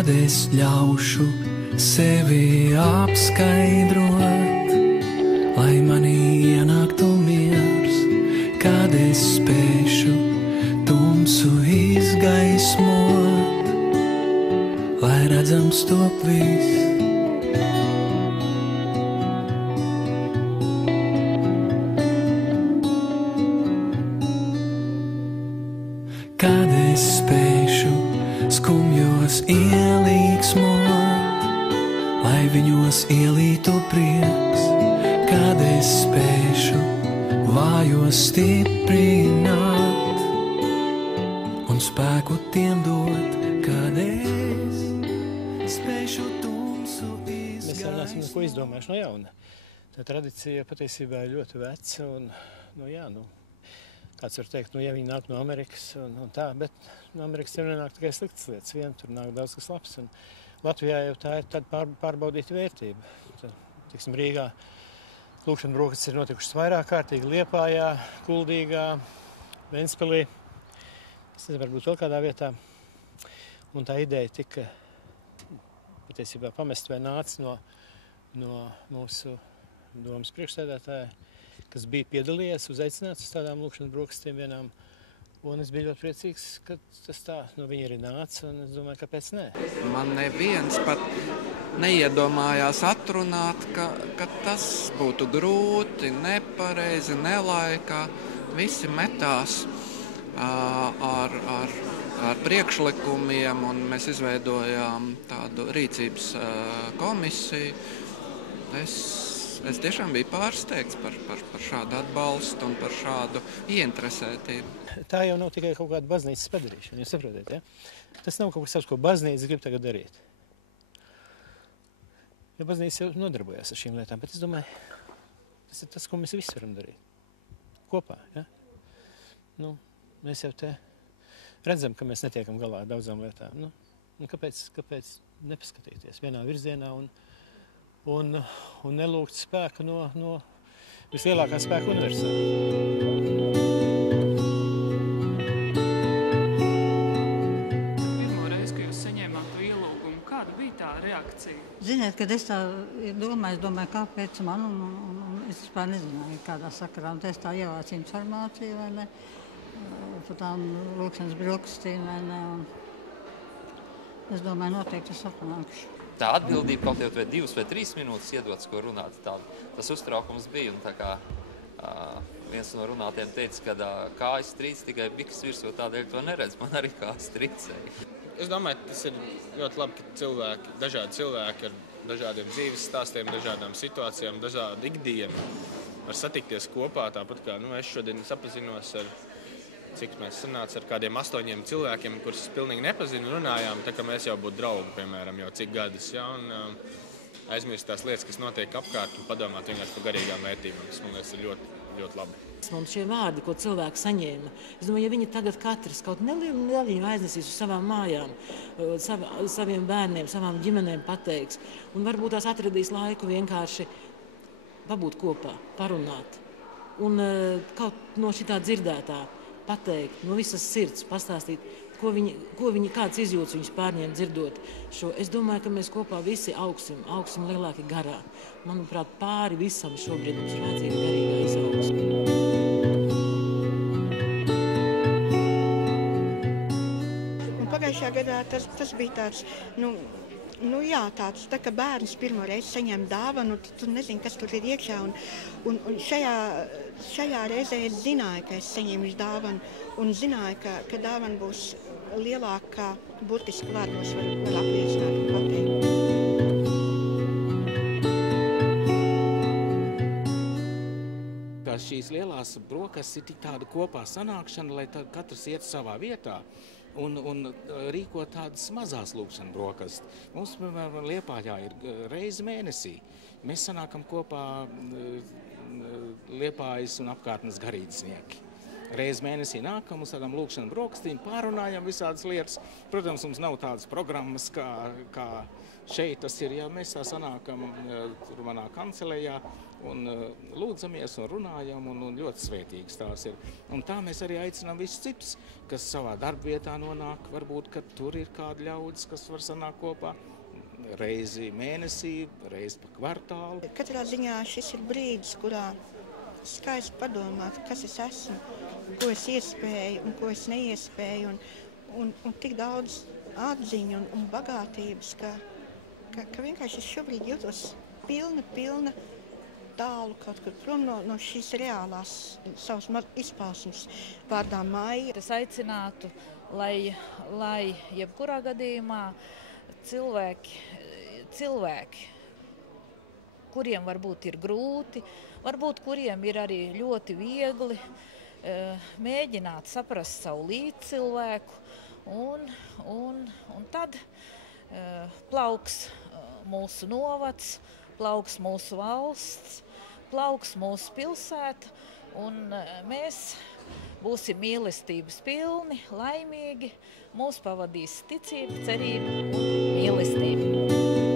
kad es ļaušu sevi apskaidrot, lai manī ienāktu miers, kad es spēšu tumsu izgaismot, lai redzams top viss. Kad es spēšu skumjos ielīgsmot, lai viņos ielītu prieks, kad es spēšu vājos stiprināt un spēku tiem dot, kad es spēšu tumsu izgaismot. Mēs vēl neesam neko izdomājuši no jauna. Tā tradicija patiesībā ir ļoti veca un, kāds var teikt, ja viņi nāk no Amerikas un tā, bet no Amerikas jau nenāk tikai sliktas lietas. Vien tur nāk daudz kas labs. Un Latvijā jau tā ir tāda pārbaudīta vērtība. Tiksim, Rīgā lūkšana brokastis ir notikušas vairāk kārtīgi, Liepājā, Kuldīgā, Ventspilī. Es nezinu, varbūt vēl kādā vietā. Un tā ideja tika patiesībā pamest vai nāca no mūsu domas priekšsēdētāja, kas bija piedalījies, uzaicināts uz tādām lūkšanas brokastīm vienām. Un es biju ļoti priecīgs, ka tas tā no viņa arī nāca, un es domāju, kāpēc nē. Man neviens pat neiedomājās atrunāt, ka tas būtu grūti, nepareizi, nelaikā. Visi metās ar priekšlikumiem, un mēs izveidojām tādu rīcības komisiju. Es tiešām biju pārsteigts par šādu atbalstu un par šādu ieinteresētību. Tā jau nav tikai kaut kāda baznīcas padarīšana, jūs saprotiet, ja? Tas nav kaut kas savs, ko baznīca grib tagad darīt. Ja baznīca jau nodarbojās ar šīm lietām, bet es domāju, tas ir tas, ko mēs visi varam darīt. Kopā, ja? Mēs jau te redzam, ka mēs netiekam galā ar daudzām lietām. Kāpēc nepaskatīties vienā virzienā un nelūgt spēku no vislielākā spēka universāla. Pirmo reizi, kad jūs saņēmāt to ielūgumu, kāda bija tā reakcija? Ziniet, kad es tā domāju, kāpēc man, un es vispār nezināju, kādā sakarā, un es tā ievācu informāciju, vai ne, par tām lūkšanas brokastīm, vai ne, un es domāju, noteikti es atnākšu. Tā atbildība kaut vai 2 vai 3 minūtes iedots, ko runāt. Tas uztraukums bija, un tā kā viens no runātiem teica, ka kājas trīc tikai biks virsū, tādēļ to neredz, man arī kājas trīcēja. Es domāju, tas ir ļoti labi, ka dažādi cilvēki ar dažādiem dzīves stāstiem, dažādām situācijām, dažādu ikdienu var satikties kopā, tāpat kā es šodien sapazinos cik mēs sanāca ar kādiem 8 cilvēkiem, kurus es pilnīgi nepazinu, runājām, tā kā mēs jau būtu draugi, piemēram, jau cik gadus, ja, un aizmirst tās lietas, kas notiek apkārt, un padomāt vienkārši par garīgām vērtībām. Tas, man liekas, ir ļoti, ļoti labi. Mums šie vārdi, ko cilvēki saņēma, es domāju, ja viņi tagad katrs kaut nelielu daļiņu aiznesīs uz savām mājām, saviem bērniem, savām ģimenēm pateiks, un varbūt tās atradīs laiku vienkārši pabūt kopā, parunāt, un kaut no šitā dzirdētā pateikt, no visas sirds pastāstīt, kāds izjūtas viņus pārņēma dzirdot šo. Es domāju, ka mēs kopā visi augsim lielāki garā. Manuprāt, pāri visam šobrīd mums ir vajadzīga garīgā izaugsme. Pagājušajā gadā tas bija tāds, tāds, tā kā bērns pirmo reizi saņem dāvanu, tu nezini, kas tur ir iekšā, un šajā reizē es zināju, ka es saņēmu dāvanu, un zināju, ka dāvana būs lielākā, burtiski vārdos var apliecināt un pateikt. Šīs lielās brokastis ir tik tāda kopā sanākšana, lai katrs iet savā vietā un rīko tādas mazās lūkšanas brokastis. Mums, piemēram, Liepājā ir reizi mēnesī. Mēs sanākam kopā Liepājas un apkārtnes garīdznieki. reizi mēnesī nākam uz tādām lūkšanu brokastīm, pārunājam visādas lietas. Protams, mums nav tādas programmas, kā šeit tas ir, ja mēs tā sanākam tur manā kancelējā un lūdzamies un runājam, un ļoti svētīgs tās ir. Un tā mēs arī aicinām visus citus, kas savā darbvietā nonāk, varbūt, ka tur ir kādi ļaudis, kas var sanākt kopā reizi mēnesī, reizi pa kvartālu. Katrā ziņā šis ir brīdis, kurā skaisti padomāt, kas es esmu, ko es iespēju un ko es neiespēju, un tik daudz atziņu un bagātības, ka vienkārši es šobrīd jūtos pilna tālu kaut kur prom no šīs reālās savas izpausmes vārdā Maija. Es aicinātu, lai jebkurā gadījumā cilvēki, kuriem varbūt ir grūti, varbūt kuriem ir arī ļoti viegli, mēģināt saprast savu līdzcilvēku, un tad plauks mūsu novads, plauks mūsu valsts, plauks mūsu pilsēta, un mēs būsim mīlestības pilni, laimīgi, mūs pavadīs ticība, cerība un mīlestība.